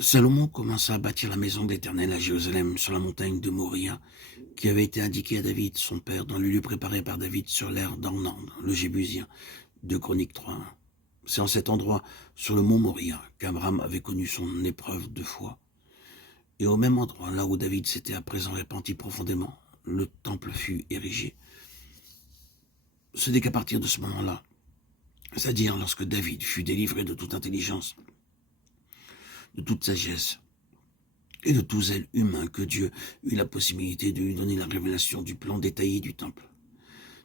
Salomon commença à bâtir la maison de l'Éternel à Jérusalem, sur la montagne de Moria, qui avait été indiquée à David, son père, dans le lieu préparé par David sur l'aire d'Ornan, le Jébusien, de Chroniques 3:1. C'est en cet endroit, sur le mont Moria, qu'Abraham avait connu son épreuve de foi. Et au même endroit, là où David s'était à présent repenti profondément, le temple fut érigé. Ce n'est qu'à partir de ce moment-là, c'est-à-dire lorsque David fut délivré de toute intelligence, de toute sagesse et de tout zèle humain, que Dieu eut la possibilité de lui donner la révélation du plan détaillé du temple.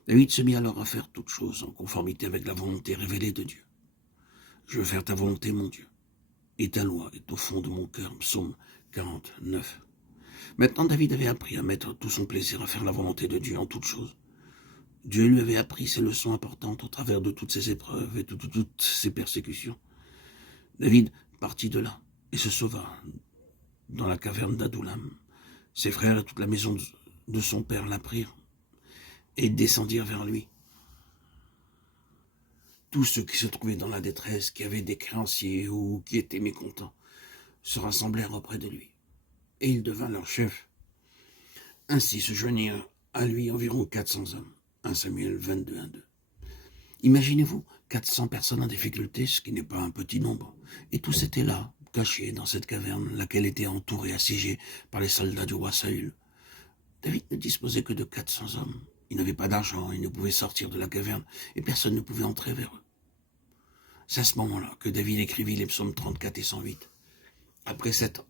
David se mit alors à faire toutes choses en conformité avec la volonté révélée de Dieu. « Je veux faire ta volonté, mon Dieu, et ta loi est au fond de mon cœur » Psaume 49. Maintenant, David avait appris à mettre tout son plaisir à faire la volonté de Dieu en toutes choses. Dieu lui avait appris ces leçons importantes au travers de toutes ses épreuves et de toutes ses persécutions. David partit de là et se sauva dans la caverne d'Adoulam. Ses frères et toute la maison de son père l'apprirent et descendirent vers lui. Tous ceux qui se trouvaient dans la détresse, qui avaient des créanciers ou qui étaient mécontents, se rassemblèrent auprès de lui, et il devint leur chef. Ainsi se joignirent à lui environ 400 hommes. 1 Samuel 22, 1-2. Imaginez-vous 400 personnes en difficulté, ce qui n'est pas un petit nombre, et tous étaient là, cachés dans cette caverne, laquelle était entourée, assiégée par les soldats du roi Saül. David ne disposait que de 400 hommes. Il n'avait pas d'argent, il ne pouvait sortir de la caverne, et personne ne pouvait entrer vers eux. C'est à ce moment-là que David écrivit les psaumes 34 et 108. Après s'être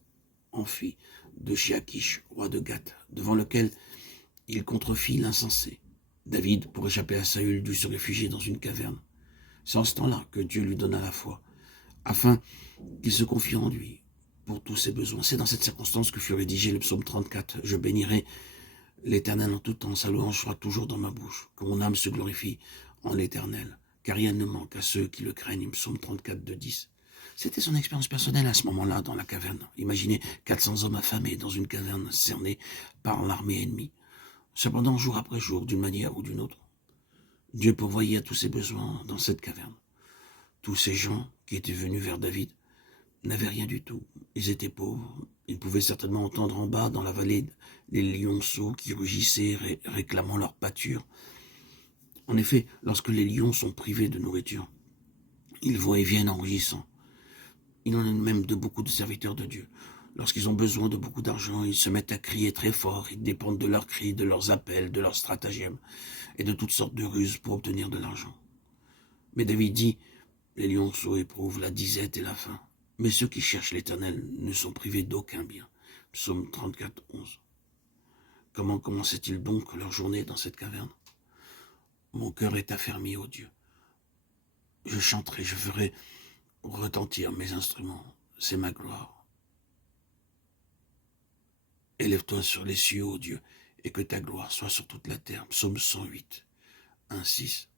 enfui de chez Achish, roi de Gath, devant lequel il contrefit l'insensé, David, pour échapper à Saül, dut se réfugier dans une caverne. C'est en ce temps-là que Dieu lui donna la foi, afin qu'il se confie en lui pour tous ses besoins. C'est dans cette circonstance que fut rédigé le psaume 34. « Je bénirai l'Éternel en tout temps, sa louange sera toujours dans ma bouche. Que mon âme se glorifie en l'Éternel, car rien ne manque à ceux qui le craignent. » Psaume 34, 10. C'était son expérience personnelle à ce moment-là dans la caverne. Imaginez 400 hommes affamés dans une caverne cernée par l'armée ennemie. Cependant, jour après jour, d'une manière ou d'une autre, Dieu pourvoyait à tous ses besoins dans cette caverne. Tous ces gens qui étaient venus vers David n'avaient rien du tout. Ils étaient pauvres. Ils pouvaient certainement entendre en bas, dans la vallée, les lionceaux qui rugissaient, réclamant leur pâture. En effet, lorsque les lions sont privés de nourriture, ils vont et viennent en rugissant. Il en est même de beaucoup de serviteurs de Dieu. Lorsqu'ils ont besoin de beaucoup d'argent, ils se mettent à crier très fort. Ils dépendent de leurs cris, de leurs appels, de leurs stratagèmes et de toutes sortes de ruses pour obtenir de l'argent. Mais David dit, les lionceaux éprouvent la disette et la faim, mais ceux qui cherchent l'Éternel ne sont privés d'aucun bien. Psaume 34, 11. Comment commençait-il donc leur journée dans cette caverne? Mon cœur est affermi, ô Dieu. Je chanterai, je ferai retentir mes instruments, c'est ma gloire. Élève-toi sur les cieux, ô Dieu, et que ta gloire soit sur toute la terre. Psaume 108, 1, 6.